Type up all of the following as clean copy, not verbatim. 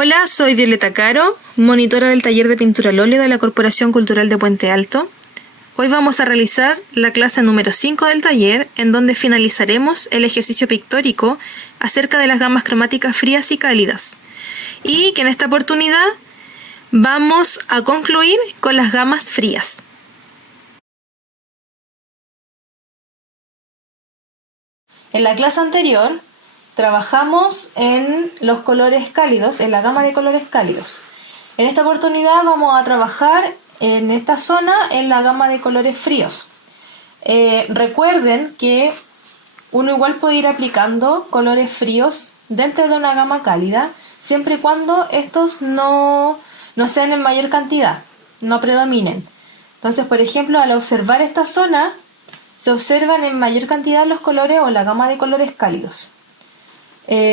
Hola, soy Violeta Caro, monitora del taller de pintura al óleo de la Corporación Cultural de Puente Alto. Hoy vamos a realizar la clase número 5 del taller, en donde finalizaremos el ejercicio pictórico acerca de las gamas cromáticas frías y cálidas. Y que en esta oportunidad vamos a concluir con las gamas frías. En la clase anterior trabajamos en los colores cálidos, en la gama de colores cálidos. En esta oportunidad vamos a trabajar en esta zona en la gama de colores fríos. Recuerden que uno igual puede ir aplicando colores fríos dentro de una gama cálida, siempre y cuando estos no sean en mayor cantidad, no predominen. Entonces, por ejemplo, al observar esta zona, se observan en mayor cantidad los colores o la gama de colores cálidos.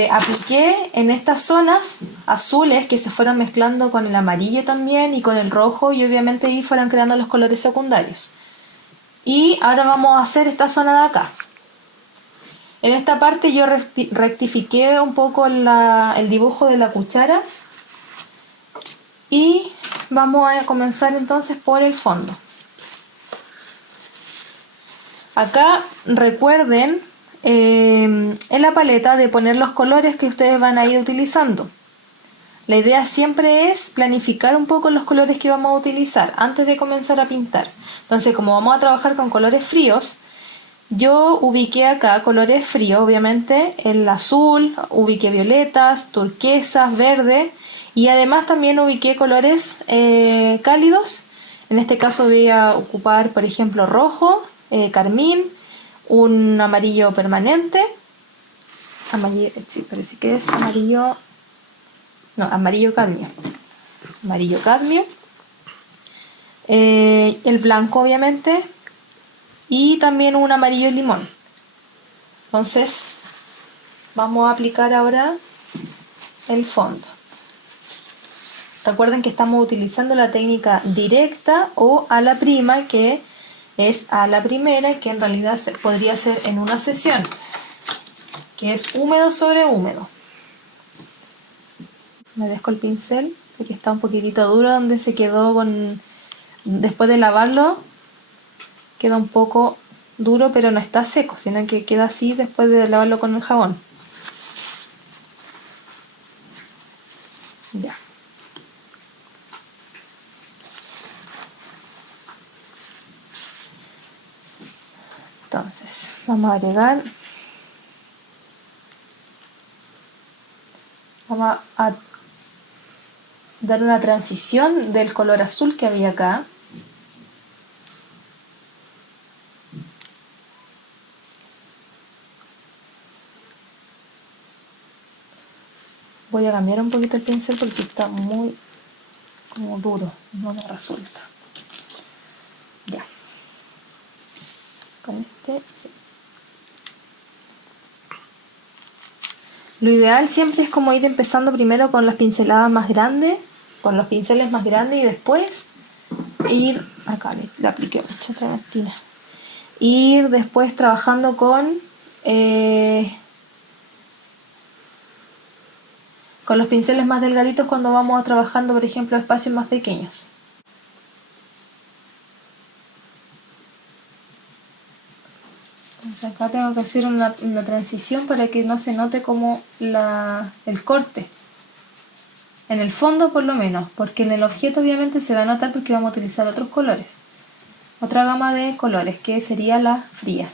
Apliqué en estas zonas azules que se fueron mezclando con el amarillo también y con el rojo, y obviamente ahí fueron creando los colores secundarios. Y ahora vamos a hacer esta zona de acá. En esta parte yo rectifiqué un poco el dibujo de la cuchara y vamos a comenzar entonces por el fondo. Acá recuerden en la paleta de poner los colores que ustedes van a ir utilizando. La idea siempre es planificar un poco los colores que vamos a utilizar antes de comenzar a pintar. Entonces, como vamos a trabajar con colores fríos, yo ubiqué acá colores fríos, obviamente, el azul, ubiqué violetas, turquesas, verde, y además también ubiqué colores cálidos. En este caso voy a ocupar, por ejemplo, rojo, carmín, un amarillo permanente, sí, parece que es amarillo, no, amarillo cadmio, el blanco obviamente, y también un amarillo limón. Entonces vamos a aplicar ahora el fondo. Recuerden que estamos utilizando la técnica directa o a la prima, que es a la primera, que en realidad podría ser en una sesión, que es húmedo sobre húmedo. Me dejo el pincel porque está un poquitito duro donde se quedó después de lavarlo. Queda un poco duro, pero no está seco, sino que queda así después de lavarlo con el jabón. Ya. Entonces, vamos a agregar. Vamos a dar una transición del color azul que había acá. Voy a cambiar un poquito el pincel porque está muy como duro, no me resulta. Ya. Con este, sí. Lo ideal siempre es como ir empezando primero con las pinceladas más grandes, con los pinceles más grandes, y después ir, acá le apliqué mucha trementina, ir después trabajando con los pinceles más delgaditos cuando vamos trabajando, por ejemplo, espacios más pequeños. Entonces acá tengo que hacer una transición para que no se note como el corte. En el fondo por lo menos, porque en el objeto obviamente se va a notar porque vamos a utilizar otros colores. Otra gama de colores que sería la fría.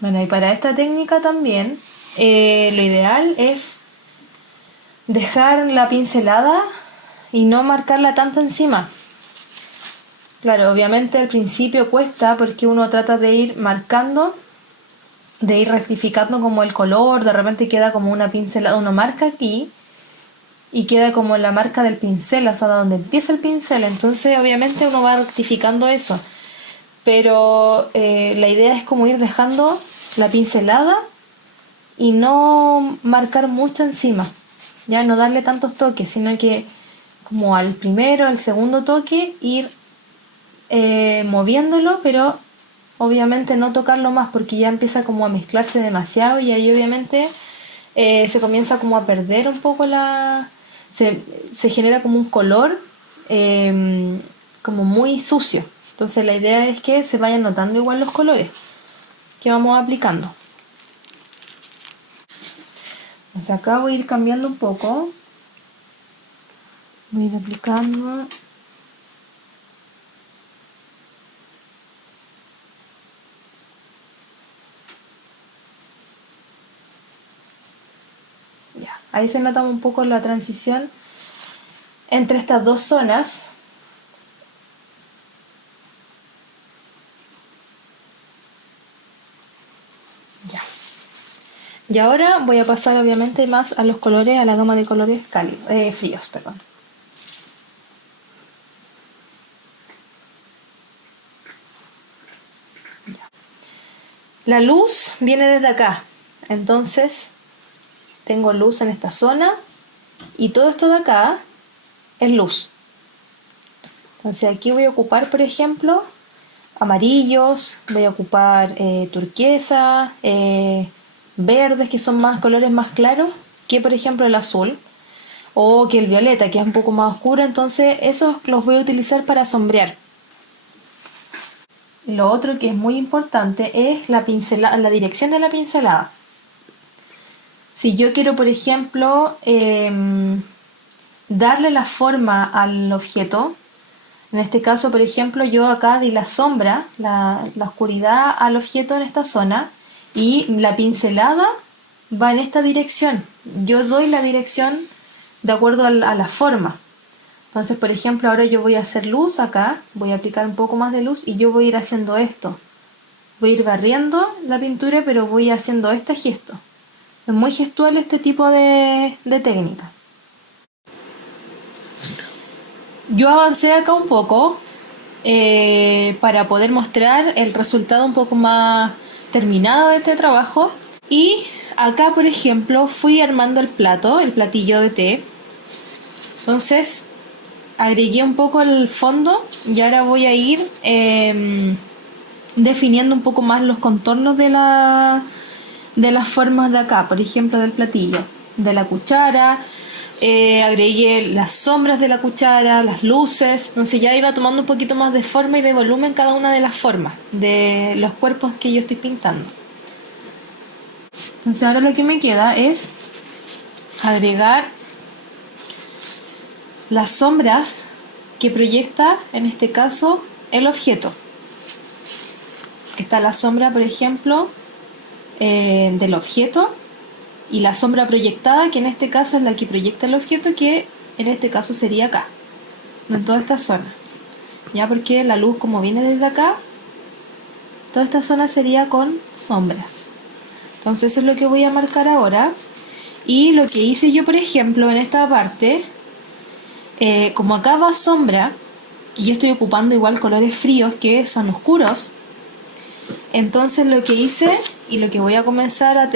Bueno, y para esta técnica también lo ideal es dejar la pincelada y no marcarla tanto encima. Claro, obviamente al principio cuesta porque uno trata de ir marcando, de ir rectificando como el color, de repente queda como una pincelada, uno marca aquí y queda como la marca del pincel, o sea, donde empieza el pincel, entonces obviamente uno va rectificando eso. Pero la idea es como ir dejando la pincelada y no marcar mucho encima. ya no darle tantos toques, sino que como al primero, al segundo toque, ir moviéndolo, pero obviamente no tocarlo más porque ya empieza como a mezclarse demasiado y ahí obviamente se comienza como a perder un poco se genera como un color como muy sucio. Entonces la idea es que se vayan notando igual los colores que vamos aplicando. Entonces acá voy a ir cambiando un poco. Voy a ir aplicando. Ya, ahí se nota un poco la transición entre estas dos zonas. Ya. Y ahora voy a pasar obviamente más a los colores, a la gama de colores cálidos, fríos, perdón. Ya. La luz viene desde acá, entonces tengo luz en esta zona y todo esto de acá es luz. Entonces aquí voy a ocupar, por ejemplo, amarillos, voy a ocupar turquesa, verdes, que son más colores más claros que por ejemplo el azul o que el violeta, que es un poco más oscuro. Entonces esos los voy a utilizar para sombrear. Lo otro que es muy importante es la dirección de la pincelada. Si yo quiero, por ejemplo, darle la forma al objeto, en este caso, por ejemplo, yo acá di la sombra, la oscuridad al objeto en esta zona y la pincelada va en esta dirección. Yo doy la dirección de acuerdo a la forma. Entonces, por ejemplo, ahora yo voy a hacer luz acá, voy a aplicar un poco más de luz y yo voy a ir haciendo esto. Voy a ir barriendo la pintura, pero voy haciendo este gesto. Es muy gestual este tipo de técnica. Yo avancé acá un poco para poder mostrar el resultado un poco más terminado de este trabajo. Y acá, por ejemplo, fui armando el platillo de té. Entonces agregué un poco el fondo y ahora voy a ir definiendo un poco más los contornos de las formas de acá, por ejemplo del platillo, de la cuchara. Agregué las sombras de la cuchara, las luces, entonces ya iba tomando un poquito más de forma y de volumen cada una de las formas de los cuerpos que yo estoy pintando. Entonces ahora lo que me queda es agregar las sombras que proyecta en este caso el objeto. Está la sombra, por ejemplo, del objeto y la sombra proyectada, que en este caso es la que proyecta el objeto, que en este caso sería acá, en toda esta zona, ya porque la luz como viene desde acá, toda esta zona sería con sombras. Entonces eso es lo que voy a marcar ahora. Y lo que hice yo, por ejemplo, en esta parte, como acá va sombra y yo estoy ocupando igual colores fríos que son oscuros, entonces lo que hice y lo que voy a comenzar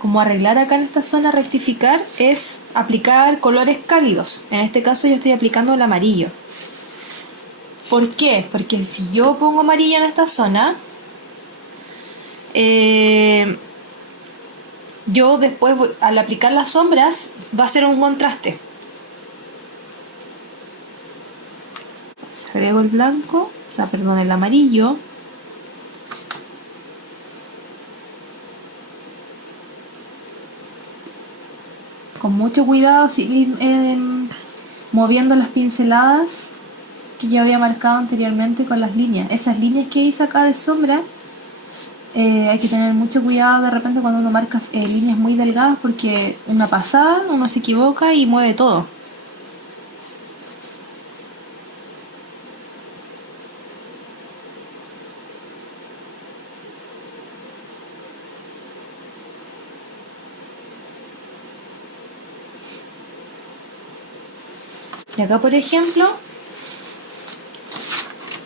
como arreglar acá en esta zona, rectificar, es aplicar colores cálidos. En este caso yo estoy aplicando el amarillo. ¿Por qué? Porque si yo pongo amarillo en esta zona, yo después al aplicar las sombras va a ser un contraste. Agrego el blanco, el amarillo. Con mucho cuidado, ir moviendo las pinceladas que ya había marcado anteriormente con las líneas. Esas líneas que hice acá de sombra, hay que tener mucho cuidado de repente cuando uno marca líneas muy delgadas, porque una pasada uno se equivoca y mueve todo. Y acá, por ejemplo,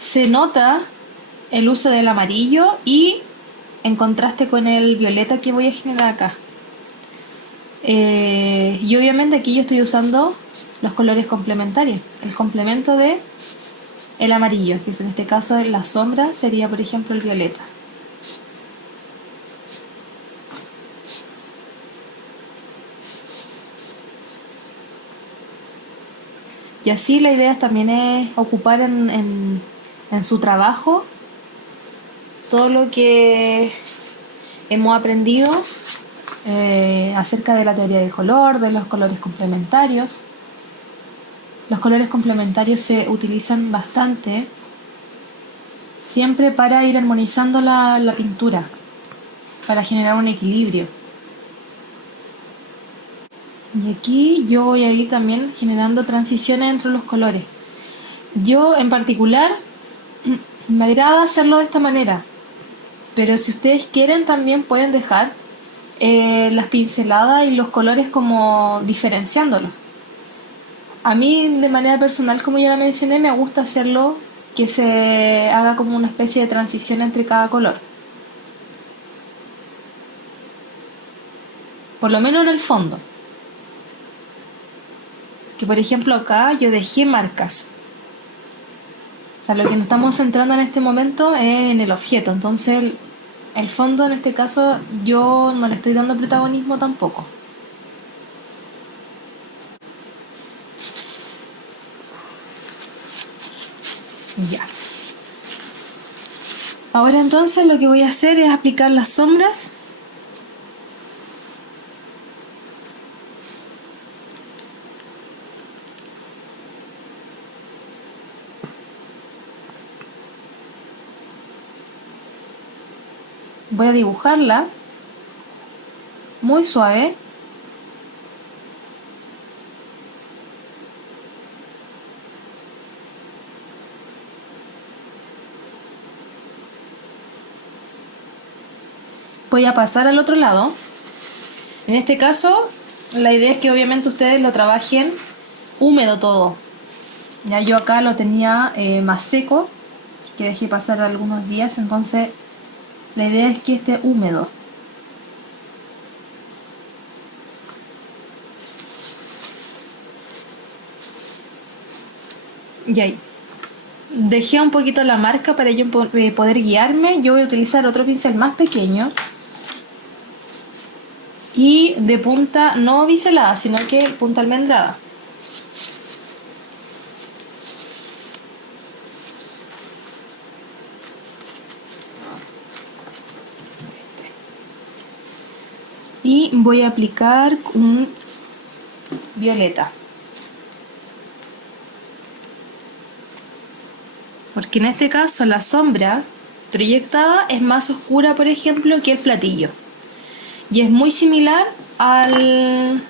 se nota el uso del amarillo y en contraste con el violeta que voy a generar acá. Y obviamente aquí yo estoy usando los colores complementarios, el complemento de el amarillo, que en este caso en la sombra sería por ejemplo el violeta. Y así la idea también es ocupar en su trabajo todo lo que hemos aprendido acerca de la teoría del color, de los colores complementarios. Los colores complementarios se utilizan bastante siempre para ir armonizando la pintura, para generar un equilibrio. Y aquí yo voy a ir también generando transiciones entre los colores. Yo en particular me agrada hacerlo de esta manera, pero si ustedes quieren también pueden dejar las pinceladas y los colores como diferenciándolos. A mí de manera personal, como ya mencioné, me gusta hacerlo que se haga como una especie de transición entre cada color. Por lo menos en el fondo. Que por ejemplo acá yo dejé marcas. O sea, lo que nos estamos centrando en este momento es en el objeto. Entonces el fondo en este caso yo no le estoy dando protagonismo tampoco. Ya. Ahora entonces lo que voy a hacer es aplicar las sombras. Voy a dibujarla muy suave. Voy a pasar al otro lado. En este caso, la idea es que obviamente ustedes lo trabajen húmedo todo. Ya yo acá lo tenía más seco, que dejé pasar algunos días, entonces la idea es que esté húmedo. Y ahí. Dejé un poquito la marca para yo poder guiarme. Yo voy a utilizar otro pincel más pequeño. Y de punta no biselada, sino que punta almendrada. Y voy a aplicar un violeta. Porque en este caso la sombra proyectada es más oscura, por ejemplo, que el platillo. Y es muy similar al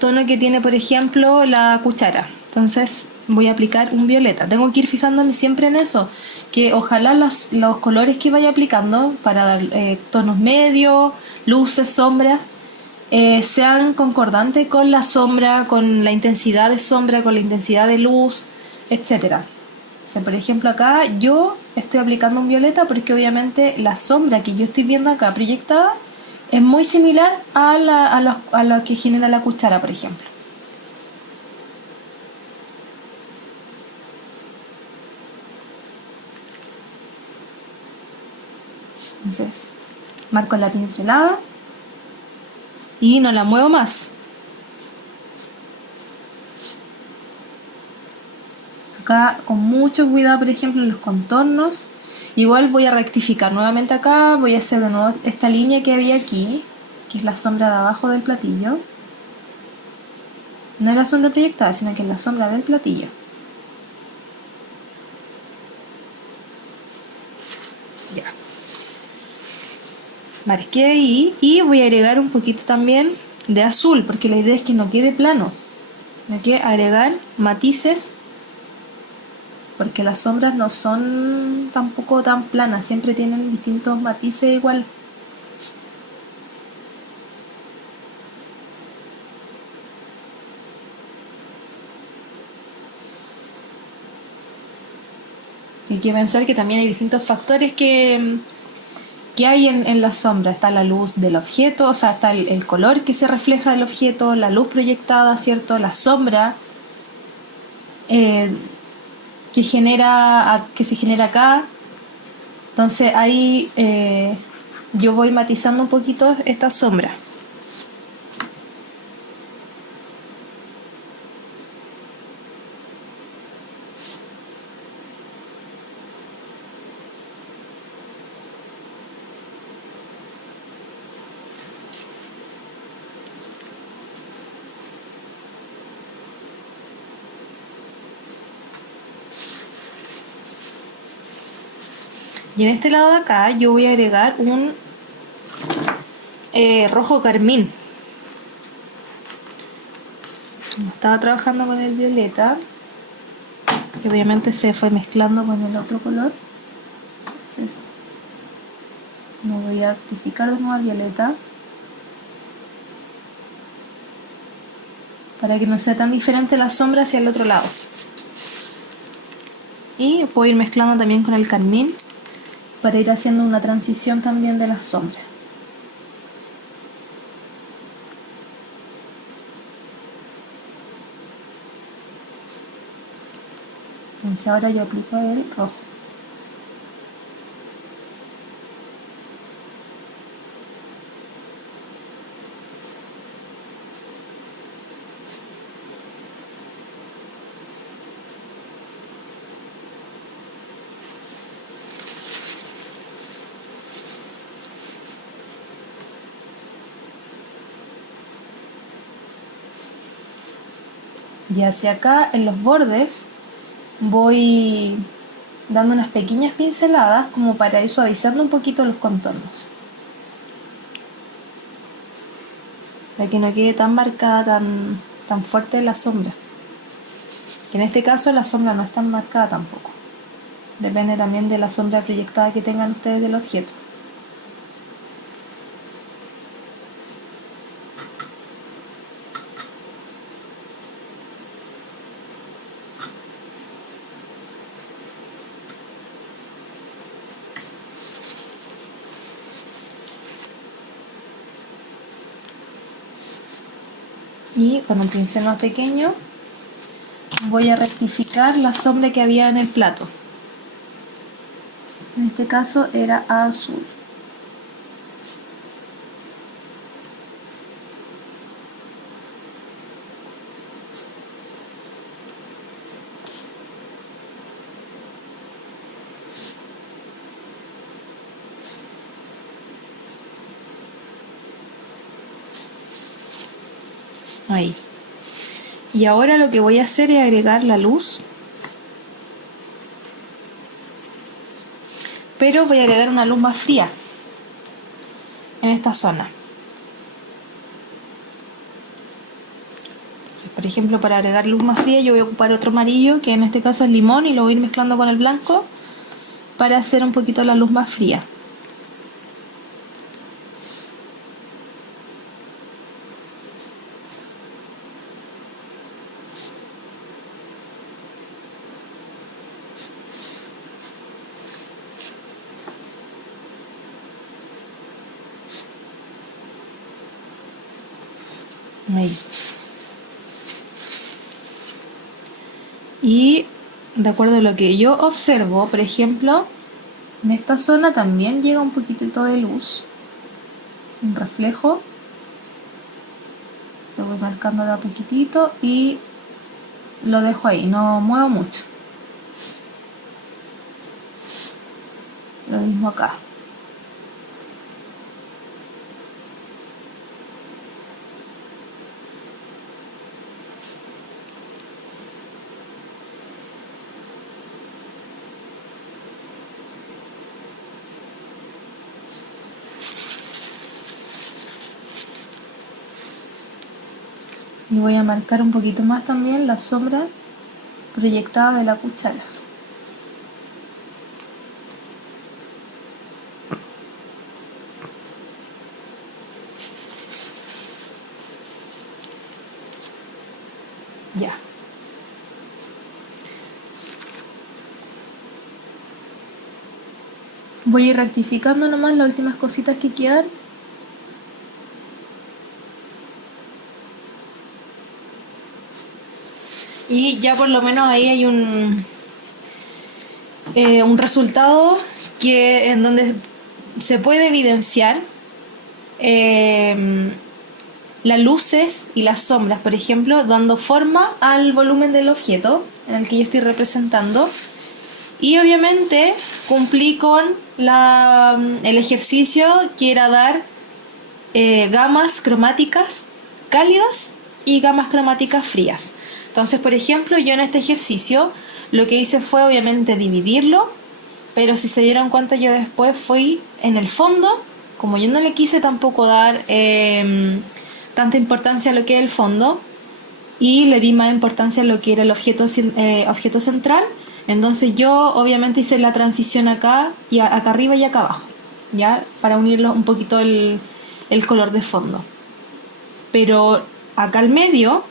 tono que tiene, por ejemplo, la cuchara. Entonces voy a aplicar un violeta. Tengo que ir fijándome siempre en eso, que ojalá los colores que vaya aplicando para dar tonos medios, luces, sombras, sean concordantes con la sombra, con la intensidad de sombra, con la intensidad de luz, etcétera. O sea, por ejemplo acá yo estoy aplicando un violeta porque obviamente la sombra que yo estoy viendo acá proyectada es muy similar a lo que genera la cuchara, por ejemplo. Entonces marco la pincelada y no la muevo más. Acá con mucho cuidado, por ejemplo, en los contornos. Igual voy a rectificar nuevamente acá, voy a hacer de nuevo esta línea que había aquí, que es la sombra de abajo del platillo. No es la sombra proyectada, sino que es la sombra del platillo. Ya. Marqué ahí y voy a agregar un poquito también de azul, porque la idea es que no quede plano. Hay que agregar matices, porque las sombras no son tampoco tan planas, siempre tienen distintos matices igual. Hay que pensar que también hay distintos factores que ¿Qué hay en la sombra? Está la luz del objeto, o sea, está el color que se refleja del objeto, la luz proyectada, ¿cierto? La sombra eh, que se genera acá. Entonces ahí yo voy matizando un poquito esta sombra. Y en este lado de acá yo voy a agregar un rojo carmín. Estaba trabajando con el violeta y obviamente se fue mezclando con el otro color. Entonces me voy a rectificar de nuevo el violeta para que no sea tan diferente la sombra hacia el otro lado. Y puedo ir mezclando también con el carmín para ir haciendo una transición también de las sombras. Entonces ahora yo aplico el rojo. Y hacia acá en los bordes voy dando unas pequeñas pinceladas como para ir suavizando un poquito los contornos, para que no quede tan marcada, tan fuerte la sombra. Que en este caso la sombra no es tan marcada tampoco. Depende también de la sombra proyectada que tengan ustedes del objeto. Y con un pincel más pequeño voy a rectificar la sombra que había en el plato. En este caso era azul. Ahí. Y ahora lo que voy a hacer es agregar la luz, pero voy a agregar una luz más fría en esta zona. Entonces, por ejemplo, para agregar luz más fría yo voy a ocupar otro amarillo, que en este caso es limón, y lo voy a ir mezclando con el blanco para hacer un poquito la luz más fría. Ahí. Y de acuerdo a lo que yo observo, por ejemplo, en esta zona también llega un poquitito de luz, un reflejo. Se voy marcando de a poquitito y lo dejo ahí, no muevo mucho. Lo mismo acá. Y voy a marcar un poquito más también la sombra proyectada de la cuchara. Ya. Voy a ir rectificando nomás las últimas cositas que quedan. Y ya por lo menos ahí hay un resultado en donde se puede evidenciar las luces y las sombras, por ejemplo, dando forma al volumen del objeto en el que yo estoy representando. Y obviamente cumplí con el ejercicio que era dar gamas cromáticas cálidas y gamas cromáticas frías. Entonces, por ejemplo, yo en este ejercicio lo que hice fue obviamente dividirlo, pero si se dieron cuenta, yo después fui en el fondo, como yo no le quise tampoco dar tanta importancia a lo que es el fondo, y le di más importancia a lo que era el objeto central. Entonces yo obviamente hice la transición acá y acá arriba y acá abajo, ya, para unirlo un poquito el color de fondo. Pero acá al medio,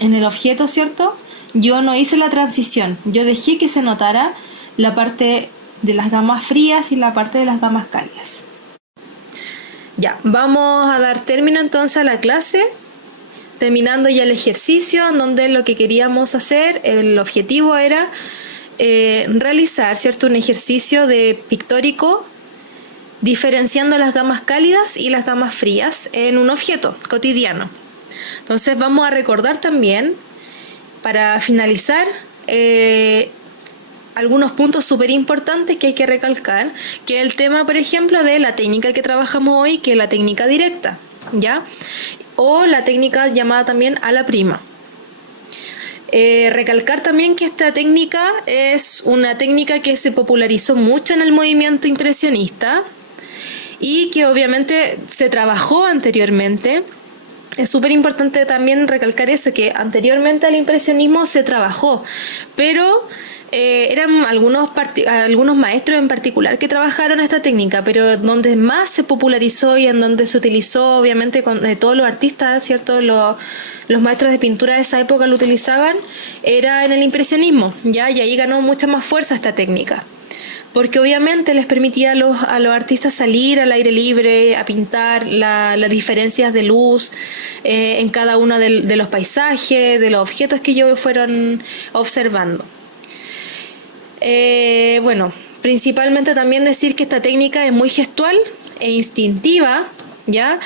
en el objeto, ¿cierto?, yo no hice la transición, yo dejé que se notara la parte de las gamas frías y la parte de las gamas cálidas. Ya, vamos a dar término entonces a la clase, terminando ya el ejercicio, en donde lo que queríamos hacer, el objetivo era realizar, ¿cierto?, un ejercicio de pictórico diferenciando las gamas cálidas y las gamas frías en un objeto cotidiano. Entonces vamos a recordar también, para finalizar, algunos puntos súper importantes que hay que recalcar, que es el tema, por ejemplo, de la técnica que trabajamos hoy, que es la técnica directa, ¿ya?, o la técnica llamada también a la prima. Recalcar también que esta técnica es una técnica que se popularizó mucho en el movimiento impresionista y que obviamente se trabajó anteriormente. Es súper importante también recalcar eso, que anteriormente al impresionismo se trabajó, pero eran algunos maestros en particular que trabajaron esta técnica, pero donde más se popularizó y en donde se utilizó, obviamente, con todos los artistas, ¿cierto?, los maestros de pintura de esa época lo utilizaban, era en el impresionismo, ¿ya? Y ahí ganó mucha más fuerza esta técnica, porque obviamente les permitía a los artistas salir al aire libre, a pintar las diferencias de luz en cada uno de los paisajes, de los objetos que ellos fueron observando. Bueno, principalmente también decir que esta técnica es muy gestual e instintiva, ¿ya?,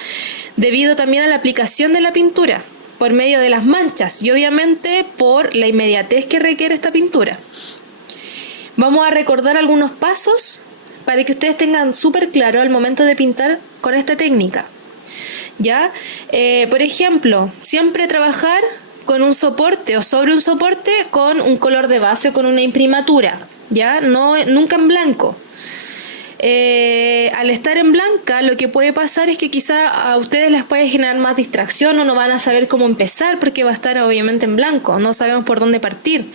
debido también a la aplicación de la pintura por medio de las manchas y obviamente por la inmediatez que requiere esta pintura. Vamos a recordar algunos pasos para que ustedes tengan súper claro al momento de pintar con esta técnica, ¿ya? Por ejemplo, siempre trabajar con un soporte o sobre un soporte con un color de base, con una imprimatura, ¿ya? Nunca en blanco. Al estar en blanca, lo que puede pasar es que quizá a ustedes les puede generar más distracción o no van a saber cómo empezar porque va a estar obviamente en blanco, no sabemos por dónde partir.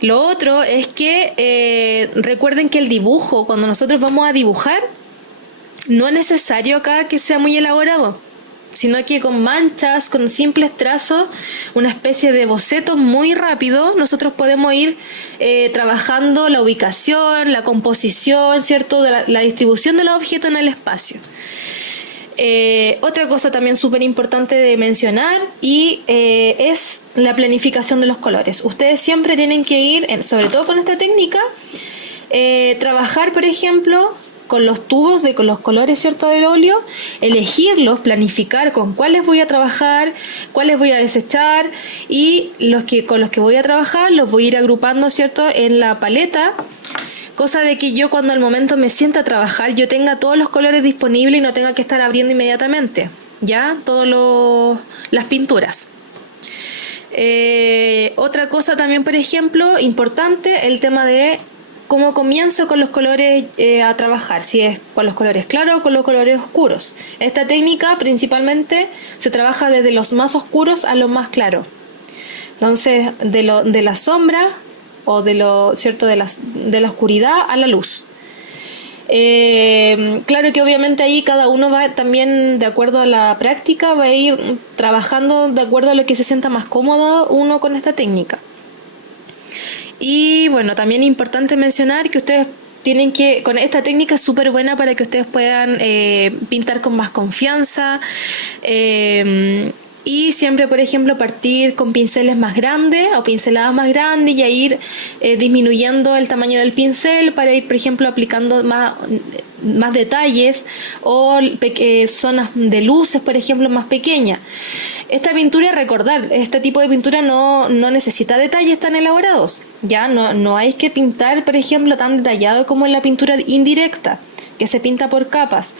Lo otro es que recuerden que el dibujo, cuando nosotros vamos a dibujar, no es necesario acá que sea muy elaborado, sino que con manchas, con simples trazos, una especie de boceto muy rápido, nosotros podemos ir trabajando la ubicación, la composición, ¿cierto?, de la distribución de los objetos en el espacio. Otra cosa también súper importante de mencionar es la planificación de los colores. Ustedes siempre tienen que ir, sobre todo con esta técnica, trabajar, por ejemplo, con los tubos con los colores, ¿cierto?, del óleo, elegirlos, planificar con cuáles voy a trabajar, cuáles voy a desechar, y con los que voy a trabajar los voy a ir agrupando, ¿cierto?, en la paleta, cosa de que yo cuando al momento me sienta a trabajar yo tenga todos los colores disponibles y no tenga que estar abriendo inmediatamente, ¿ya?, las pinturas. Otra cosa también, por ejemplo, importante, el tema de cómo comienzo con los colores a trabajar, si es con los colores claros o con los colores oscuros. Esta técnica principalmente se trabaja desde los más oscuros a los más claros. Entonces, de la sombra o ¿cierto?, de la oscuridad a la luz. Claro que obviamente ahí cada uno va también, de acuerdo a la práctica, va a ir trabajando de acuerdo a lo que se sienta más cómodo uno con esta técnica. Y bueno, también es importante mencionar que ustedes tienen que, con esta técnica es súper buena para que ustedes puedan pintar con más confianza. Y siempre, por ejemplo, partir con pinceles más grandes o pinceladas más grandes y a ir disminuyendo el tamaño del pincel para ir, por ejemplo, aplicando más detalles o zonas de luces, por ejemplo, más pequeñas. Esta pintura, recordar, este tipo de pintura no necesita detalles tan elaborados. Ya no hay que pintar, por ejemplo, tan detallado como en la pintura indirecta, que se pinta por capas.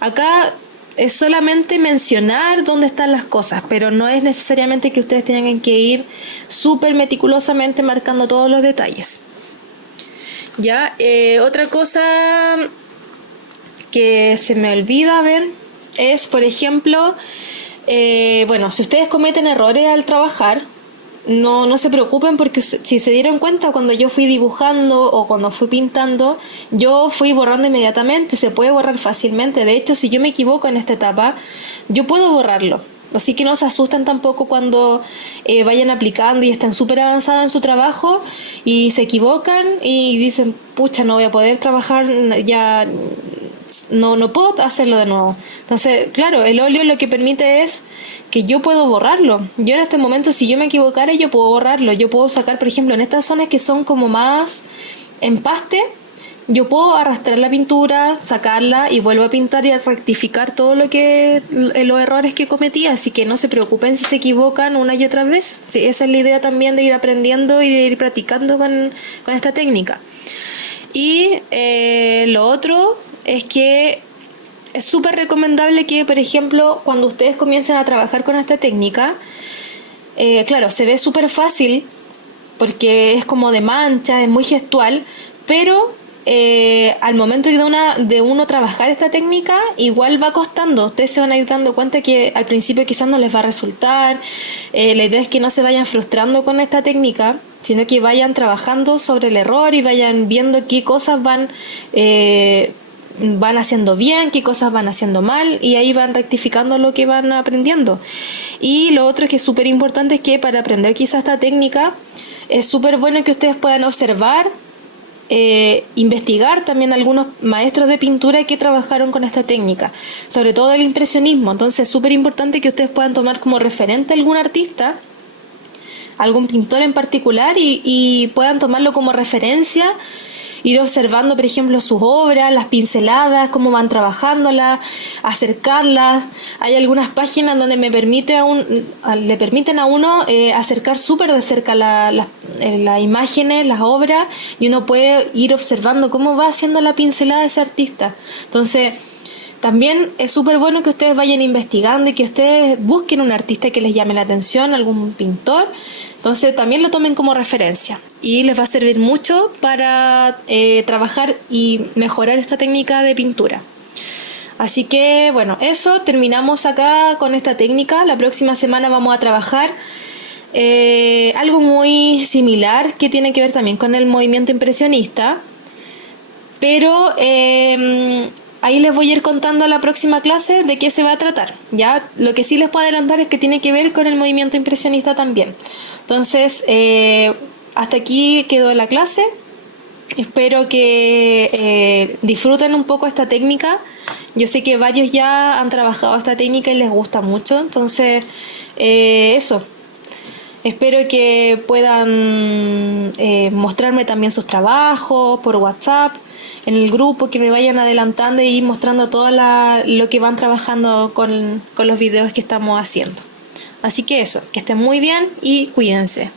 Acá es solamente mencionar dónde están las cosas, pero no es necesariamente que ustedes tengan que ir súper meticulosamente marcando todos los detalles. Ya, otra cosa que se me olvida ver es, por ejemplo, bueno, si ustedes cometen errores al trabajar, no se preocupen, porque si se dieron cuenta, cuando yo fui dibujando o cuando fui pintando, yo fui borrando inmediatamente. Se puede borrar fácilmente. De hecho, si yo me equivoco en esta etapa, yo puedo borrarlo. Así que no se asusten tampoco cuando vayan aplicando y estén súper avanzados en su trabajo y se equivocan y dicen, pucha, no voy a poder trabajar, ya no puedo hacerlo de nuevo. Entonces, claro, el óleo lo que permite es que yo puedo borrarlo. Yo en este momento, si yo me equivocara, yo puedo borrarlo. Yo puedo sacar, por ejemplo, en estas zonas que son como más empaste, yo puedo arrastrar la pintura, sacarla y vuelvo a pintar y a rectificar todo los errores que cometí. Así que no se preocupen si se equivocan una y otra vez. Sí, esa es la idea también, de ir aprendiendo y de ir practicando con esta técnica. Y lo otro es que es súper recomendable que, por ejemplo, cuando ustedes comiencen a trabajar con esta técnica, claro, se ve súper fácil porque es como de mancha, es muy gestual, pero al momento de uno trabajar esta técnica, igual va costando. Ustedes se van a ir dando cuenta que al principio quizás no les va a resultar. La idea es que no se vayan frustrando con esta técnica, sino que vayan trabajando sobre el error y vayan viendo qué cosas van haciendo bien, qué cosas van haciendo mal, y ahí van rectificando lo que van aprendiendo. Y lo otro que es súper importante es que para aprender quizás esta técnica es súper bueno que ustedes puedan observar, investigar también algunos maestros de pintura que trabajaron con esta técnica, sobre todo el impresionismo. Entonces es súper importante que ustedes puedan tomar como referente a algún artista, algún pintor en particular, y puedan tomarlo como referencia, ir observando, por ejemplo, sus obras, las pinceladas, cómo van trabajándolas, acercarlas. Hay algunas páginas donde le permiten a uno acercar súper de cerca las imágenes, las obras, y uno puede ir observando cómo va haciendo la pincelada de ese artista. Entonces, también es súper bueno que ustedes vayan investigando y que ustedes busquen un artista que les llame la atención, algún pintor. Entonces también lo tomen como referencia y les va a servir mucho para trabajar y mejorar esta técnica de pintura. Así que bueno, eso, terminamos acá con esta técnica. La próxima semana vamos a trabajar algo muy similar que tiene que ver también con el movimiento impresionista, pero ahí les voy a ir contando a la próxima clase de qué se va a tratar. Ya, lo que sí les puedo adelantar es que tiene que ver con el movimiento impresionista también. Entonces, hasta aquí quedó la clase. Espero que disfruten un poco esta técnica. Yo sé que varios ya han trabajado esta técnica y les gusta mucho. Entonces, eso. Espero que puedan mostrarme también sus trabajos por WhatsApp, en el grupo, que me vayan adelantando y mostrando todo lo que van trabajando con los videos que estamos haciendo. Así que eso, que estén muy bien y cuídense.